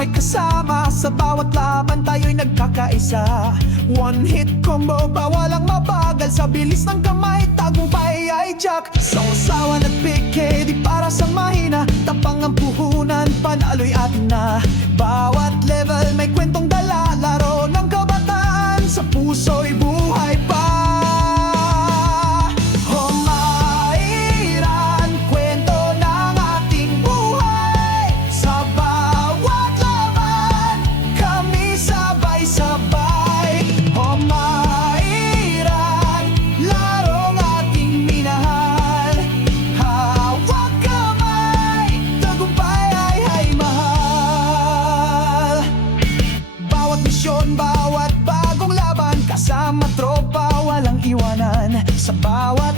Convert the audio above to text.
may kasama. Sa bawat laban tayo'y nagkakaisa. One hit combo, bawal ang mabagal. Sa bilis ng kamay, tagumpay ay jack. Sausawan at pike, di para sa mahina. Tapang ang puhunan, panalo'y atin na. Bawat level may kwentong dala. Laro ng kabataan, sa puso'y buhay pa. Humairan, kwento ng ating buhay. Sa bawat laban, kami sabay-sabay. Humairan, larong ating minahal. Hawak kamay, tagumpay ay mahal. Bawat misyon, bawat bagong laban, kasama tropa, walang iwanan. Sa bawat